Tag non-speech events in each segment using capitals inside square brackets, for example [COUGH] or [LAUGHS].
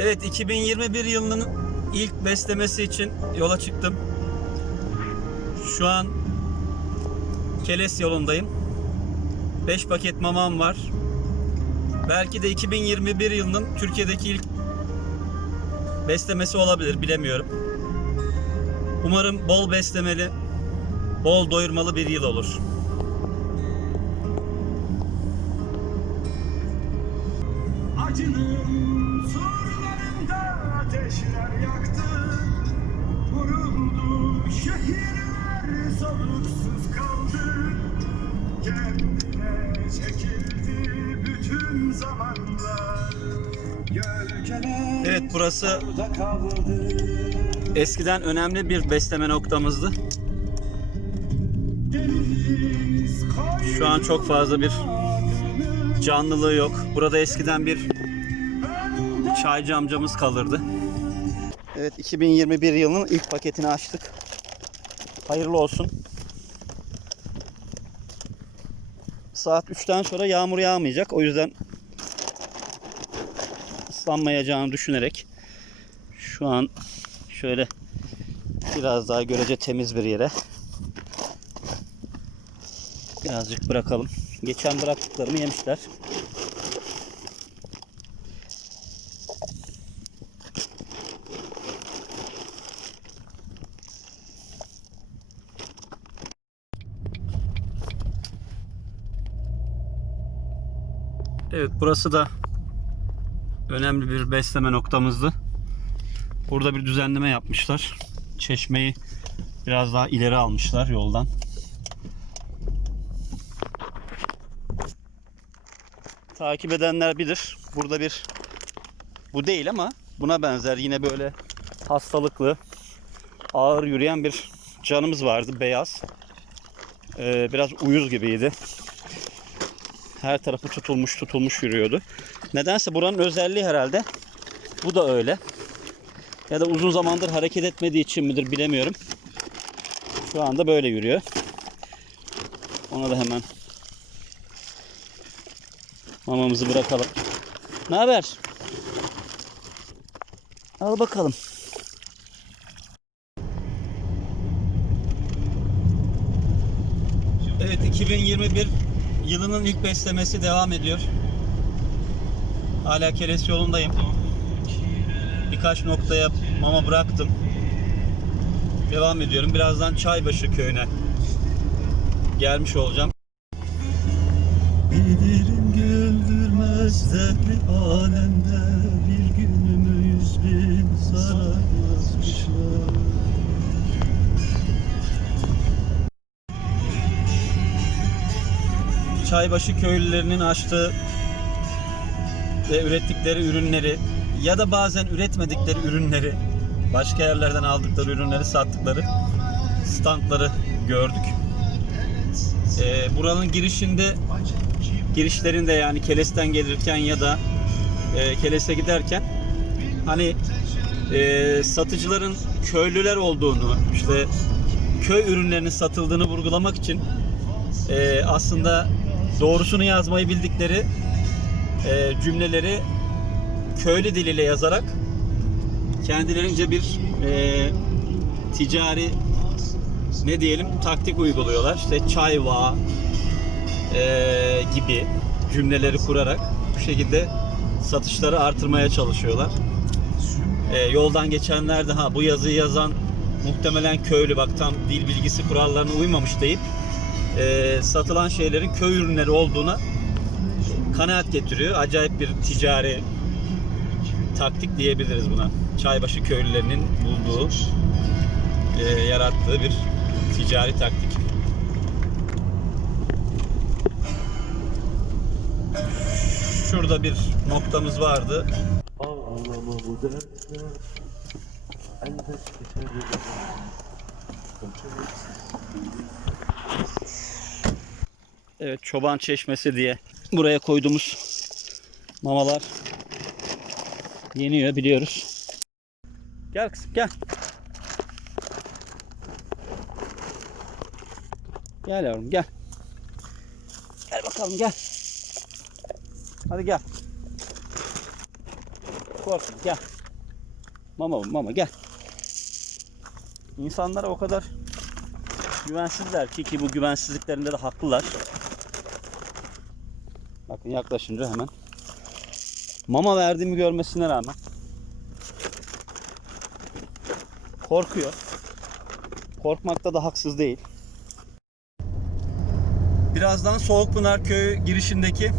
Evet 2021 yılının ilk beslemesi için yola çıktım. Şu an Keles yolundayım. 5 paket mamam var. Belki de 2021 yılının Türkiye'deki ilk beslemesi olabilir bilemiyorum. Umarım bol beslemeli, bol doyurmalı bir yıl olur. Acının şehirler soluksuz kaldı Kendine çekildi bütün zamanlar Gölgeler Evet burası kaldı eskiden önemli bir besleme noktamızdı. Deniz Şu an çok fazla bir canlılığı yok. Burada eskiden bir çaycı amcamız kalırdı. Evet 2021 yılının ilk paketini açtık. Hayırlı olsun. Saat 3'ten sonra yağmur yağmayacak. O yüzden ıslanmayacağını düşünerek şu an şöyle biraz daha görece temiz bir yere birazcık bırakalım. Geçen bıraktıklarımı yemişler. Evet burası da önemli bir besleme noktamızdı. Burada bir düzenleme yapmışlar. Çeşmeyi biraz daha ileri almışlar yoldan. Takip edenler bilir. Burada bir bu değil ama buna benzer yine böyle hastalıklı ağır yürüyen bir canımız vardı beyaz. Ee, biraz uyuz gibiydi. Her tarafı tutulmuş tutulmuş yürüyordu. Nedense buranın özelliği herhalde. Bu da öyle. Ya da uzun zamandır hareket etmediği için midir bilemiyorum. Şu anda böyle yürüyor. Ona da hemen mamamızı bırakalım. Ne haber? Al bakalım. Evet 2021 yılının ilk beslemesi devam ediyor. Hala Keres yolundayım. Birkaç noktaya mama bıraktım. Devam ediyorum. Birazdan Çaybaşı köyüne gelmiş olacağım. Bilirim güldürmez zehri alemde bir günümü yüz bin sara yazmışlar. Çaybaşı köylülerinin açtığı ve ürettikleri ürünleri ya da bazen üretmedikleri ürünleri başka yerlerden aldıkları ürünleri sattıkları standları gördük. Ee, buranın girişinde girişlerinde yani Keles'ten gelirken ya da e, Keles'e giderken hani e, satıcıların köylüler olduğunu işte köy ürünlerinin satıldığını vurgulamak için e, aslında doğrusunu yazmayı bildikleri e, cümleleri köylü diliyle yazarak kendilerince bir e, ticari ne diyelim taktik uyguluyorlar. İşte çayva e, gibi cümleleri kurarak bu şekilde satışları artırmaya çalışıyorlar. E, yoldan geçenler de ha bu yazıyı yazan muhtemelen köylü bak tam dil bilgisi kurallarına uymamış deyip e, satılan şeylerin köy ürünleri olduğuna kanaat getiriyor. Acayip bir ticari taktik diyebiliriz buna. Çaybaşı köylülerinin bulduğu, e, yarattığı bir ticari taktik. Şurada bir noktamız vardı. Ağlama bu Evet çoban çeşmesi diye buraya koyduğumuz mamalar yeniyor biliyoruz. Gel kızım gel. Gel yavrum gel. Gel bakalım gel. Hadi gel. Korkma gel. Mama mama gel. İnsanlara o kadar güvensizler ki ki bu güvensizliklerinde de haklılar. Yaklaşınca hemen mama verdiğimi görmesine rağmen korkuyor. Korkmakta da haksız değil. Birazdan Soğukpınar Köyü girişindeki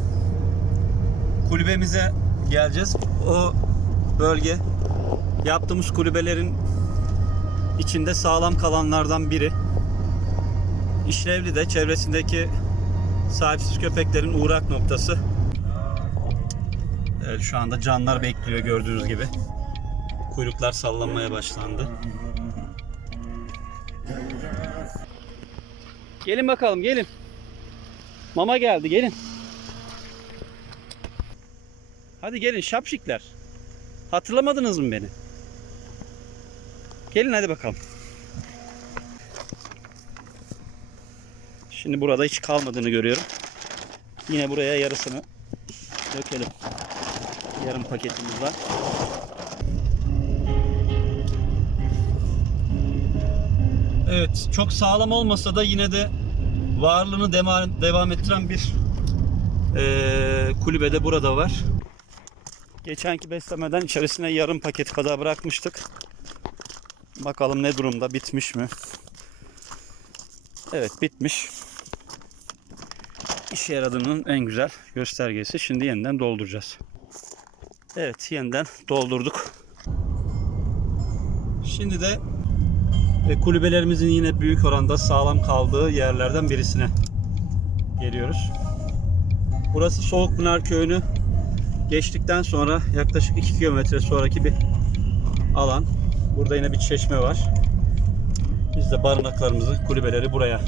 kulübemize geleceğiz. O bölge yaptığımız kulübelerin içinde sağlam kalanlardan biri. İşlevli de çevresindeki sahipsiz köpeklerin uğrak noktası. Evet şu anda canlar bekliyor gördüğünüz gibi. Kuyruklar sallanmaya başlandı. Gelin bakalım gelin. Mama geldi gelin. Hadi gelin şapşikler. Hatırlamadınız mı beni? Gelin hadi bakalım. Şimdi burada hiç kalmadığını görüyorum. Yine buraya yarısını dökelim. Yarım paketimiz var. Evet, çok sağlam olmasa da yine de varlığını devam, ettiren bir eee kulübede burada var. Geçenki beslemeden içerisine yarım paket kadar bırakmıştık. Bakalım ne durumda, bitmiş mi? Evet, bitmiş. İşe yaradığının en güzel göstergesi. Şimdi yeniden dolduracağız. Evet, yeniden doldurduk. Şimdi de e, kulübelerimizin yine büyük oranda sağlam kaldığı yerlerden birisine geliyoruz. Burası Soğukpınar Köyü'nü geçtikten sonra yaklaşık 2 kilometre sonraki bir alan. Burada yine bir çeşme var. Biz de barınaklarımızı, kulübeleri buraya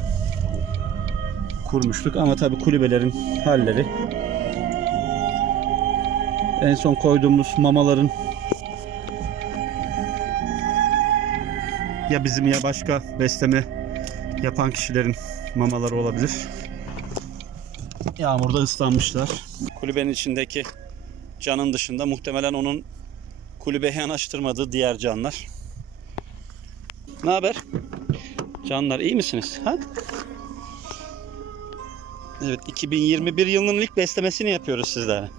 kurmuştuk. Ama tabi kulübelerin halleri en son koyduğumuz mamaların ya bizim ya başka besleme yapan kişilerin mamaları olabilir. Yağmurda ıslanmışlar. Kulübenin içindeki canın dışında muhtemelen onun kulübeye yanaştırmadığı diğer canlar. Ne haber? Canlar iyi misiniz? Ha? Evet 2021 yılının ilk beslemesini yapıyoruz sizlere.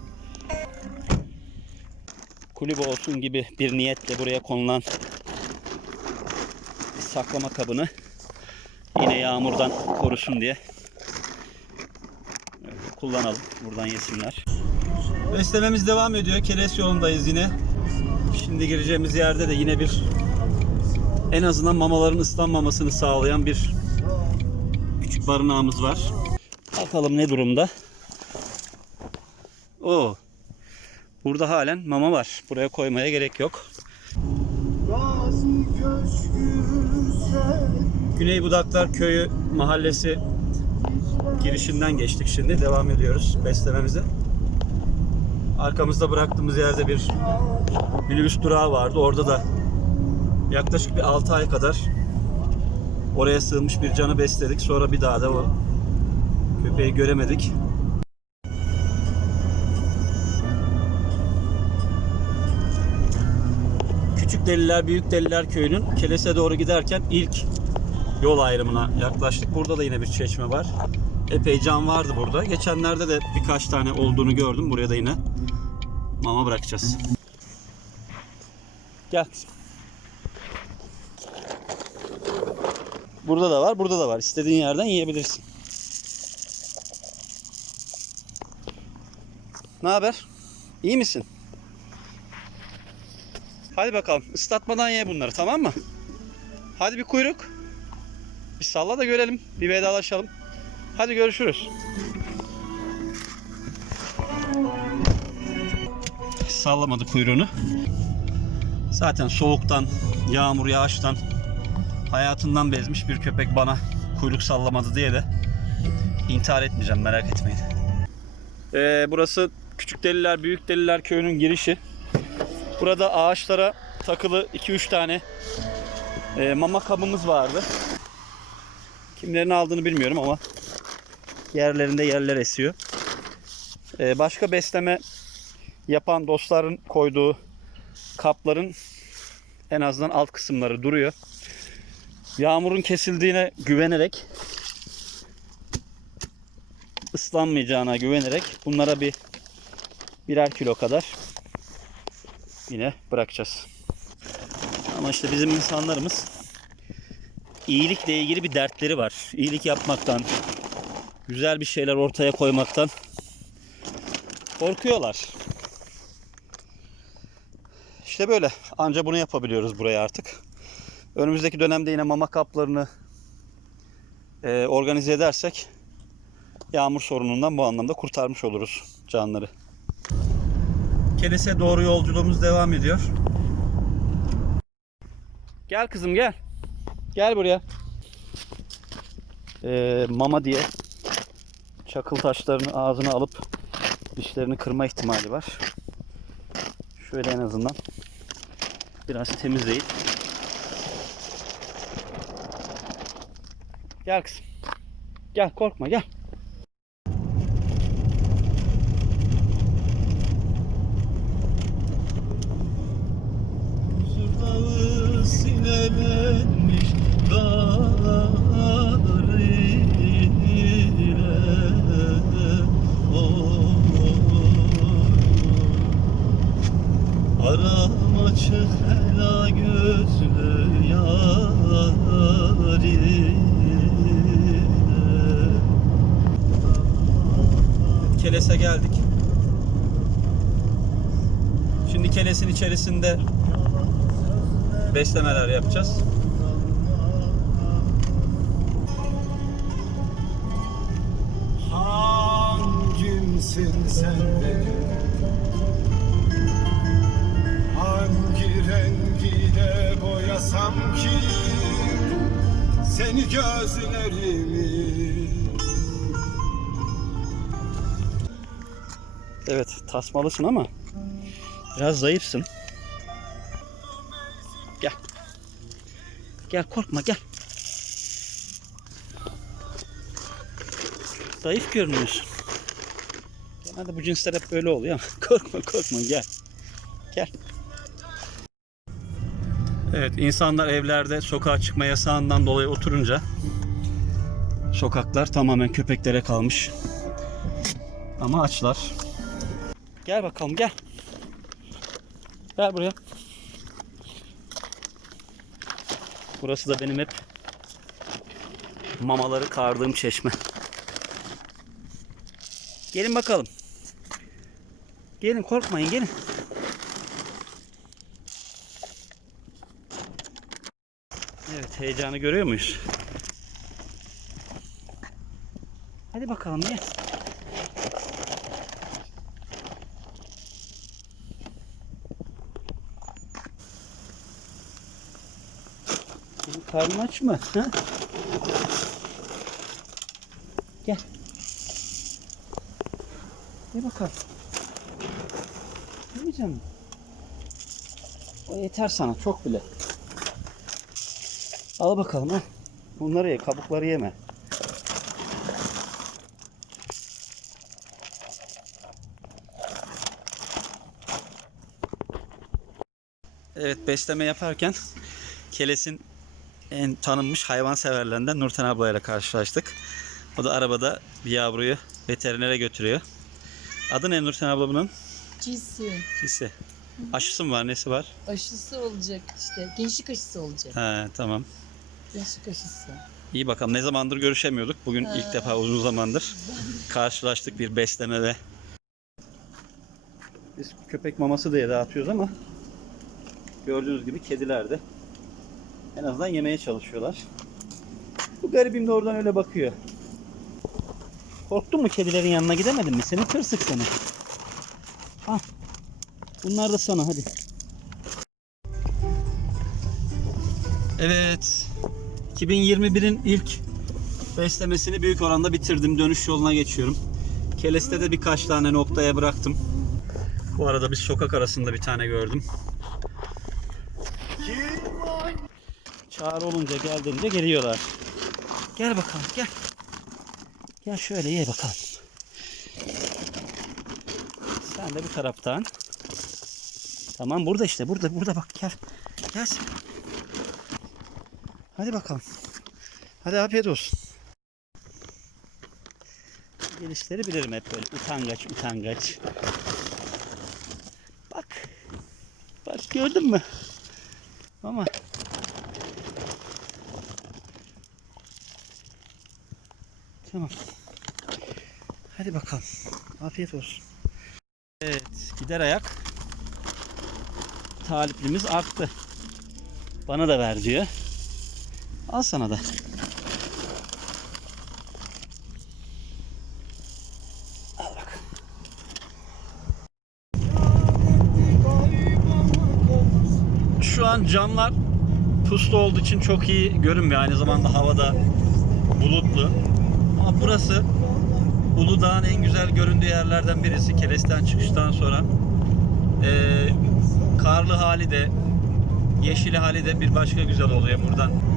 Kulübe olsun gibi bir niyetle buraya konulan saklama kabını yine yağmurdan korusun diye kullanalım. Buradan yesinler. Beslememiz devam ediyor. Keres yolundayız yine. Şimdi gireceğimiz yerde de yine bir en azından mamaların ıslanmamasını sağlayan bir küçük barınağımız var. Bakalım ne durumda. Oo. Burada halen mama var. Buraya koymaya gerek yok. Güney Budaklar Köyü mahallesi girişinden geçtik şimdi. Devam ediyoruz beslememize. Arkamızda bıraktığımız yerde bir minibüs durağı vardı. Orada da yaklaşık bir 6 ay kadar oraya sığmış bir canı besledik. Sonra bir daha da köpeği göremedik. Küçük Deliler Büyük Deliler Köyü'nün Keles'e doğru giderken ilk yol ayrımına yaklaştık. Burada da yine bir çeşme var. Epey can vardı burada. Geçenlerde de birkaç tane olduğunu gördüm. Buraya da yine mama bırakacağız. Gel. Burada da var, burada da var. İstediğin yerden yiyebilirsin. Ne haber? İyi misin? Hadi bakalım. ıslatmadan ye bunları tamam mı? Hadi bir kuyruk. Bir salla da görelim. Bir vedalaşalım. Hadi görüşürüz. Sallamadı kuyruğunu. Zaten soğuktan, yağmur yağıştan hayatından bezmiş bir köpek bana kuyruk sallamadı diye de intihar etmeyeceğim merak etmeyin. Ee, burası Küçük Deliler Büyük Deliler köyünün girişi. Burada ağaçlara takılı 2-3 tane e, mama kabımız vardı. Kimlerin aldığını bilmiyorum ama yerlerinde yerler esiyor. Ee, başka besleme yapan dostların koyduğu kapların en azından alt kısımları duruyor. Yağmurun kesildiğine güvenerek ıslanmayacağına güvenerek bunlara bir birer kilo kadar yine bırakacağız. Ama işte bizim insanlarımız iyilikle ilgili bir dertleri var. İyilik yapmaktan, güzel bir şeyler ortaya koymaktan korkuyorlar. İşte böyle. Anca bunu yapabiliyoruz buraya artık. Önümüzdeki dönemde yine mama kaplarını e, organize edersek yağmur sorunundan bu anlamda kurtarmış oluruz canları. Kilis'e doğru yolculuğumuz devam ediyor. Gel kızım gel. Gel buraya. Ee, mama diye çakıl taşlarını ağzına alıp dişlerini kırma ihtimali var. Şöyle en azından biraz temizleyip Gel kızım. Gel korkma gel. Aram açık hela gözlü yarim Keles'e geldik. Şimdi Keles'in içerisinde beslemeler yapacağız. Hangimsin sen benim Hangi rengine boyasam ki Seni gözlerimi Evet tasmalısın ama biraz zayıfsın. Gel. Gel korkma gel. Zayıf görünüyorsun. Genelde bu cinsler hep böyle oluyor ama [LAUGHS] korkma korkma gel. Gel. Evet insanlar evlerde sokağa çıkma yasağından dolayı oturunca sokaklar tamamen köpeklere kalmış. Ama açlar. Gel bakalım gel. Gel buraya. Burası da benim hep mamaları kardığım çeşme. Gelin bakalım. Gelin korkmayın gelin. Evet heyecanı görüyor muyuz? Hadi bakalım. Senin karnın aç mı? Ha? Gel. Gel bakalım. Yemeyecek misin? O yeter sana çok bile. Al bakalım ha. Bunları ye, kabukları yeme. Evet besleme yaparken Keles'in en tanınmış hayvan severlerinden Nurten ablayla karşılaştık. O da arabada bir yavruyu veterinere götürüyor. Adı ne Nurten abla bunun? Cinsi. Cisi. Aşısı mı var? Nesi var? Aşısı olacak işte. Gençlik aşısı olacak. He tamam. Gençlik aşısı. İyi bakalım. Ne zamandır görüşemiyorduk. Bugün ilk Ha. defa uzun zamandır karşılaştık bir beslemede. Biz köpek maması diye dağıtıyoruz ama gördüğünüz gibi kediler de en azından yemeye çalışıyorlar. Bu garibim de oradan öyle bakıyor. Korktun mu kedilerin yanına gidemedin mi? Seni tırsık seni. Al. Bunlar da sana hadi. Evet. 2021'in ilk beslemesini büyük oranda bitirdim. Dönüş yoluna geçiyorum. Keles'te de birkaç tane noktaya bıraktım. Bu arada bir sokak arasında bir tane gördüm. Çağrı olunca geldiğinde geliyorlar. Gel bakalım gel. Gel şöyle ye bakalım. Sen de bu taraftan. Tamam burada işte burada burada bak gel. Gel. Hadi bakalım. Hadi afiyet olsun. Gelişleri bilirim hep böyle utangaç utangaç. Bak. Bak gördün mü? Ama Tamam. Hadi bakalım. Afiyet olsun. Evet, gider ayak. Taliplimiz arttı. Bana da ver diyor. Al sana da. Şu an camlar puslu olduğu için çok iyi görünmüyor. Aynı zamanda havada bulutlu. Ama burası Uludağ'ın en güzel göründüğü yerlerden birisi. Keles'ten çıkıştan sonra. Ee, karlı hali de yeşili hali de bir başka güzel oluyor buradan.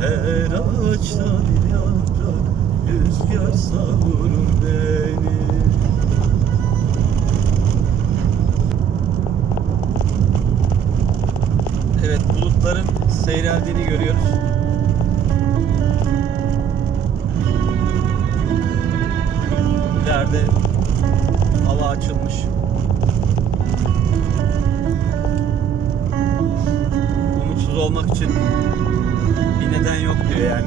Her ağaçta bir yaprak Rüzgar savurur beni Evet bulutların seyreldiğini görüyoruz. İleride hava açılmış. Umutsuz olmak için neden yok diyor yani.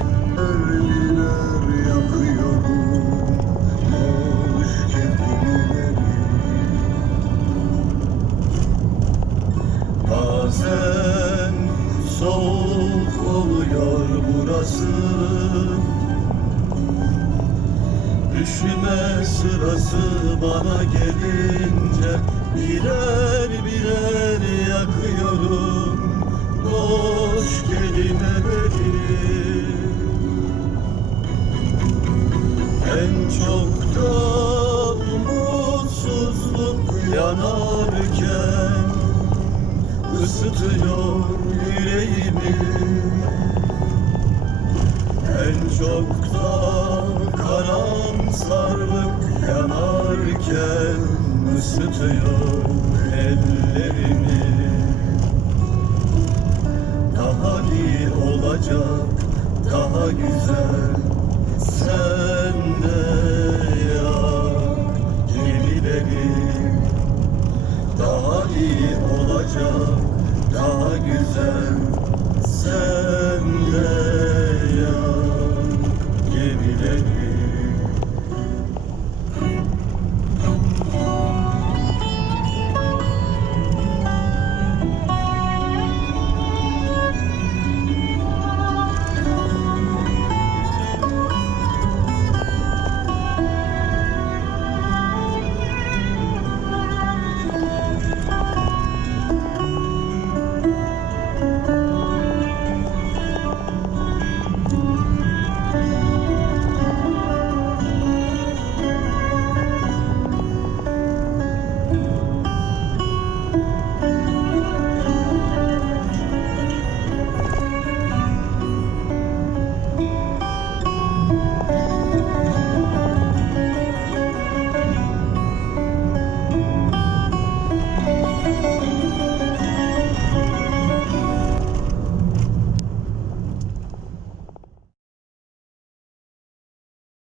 Bazen soğuk oluyor burası Üşüme sırası bana gelince Birer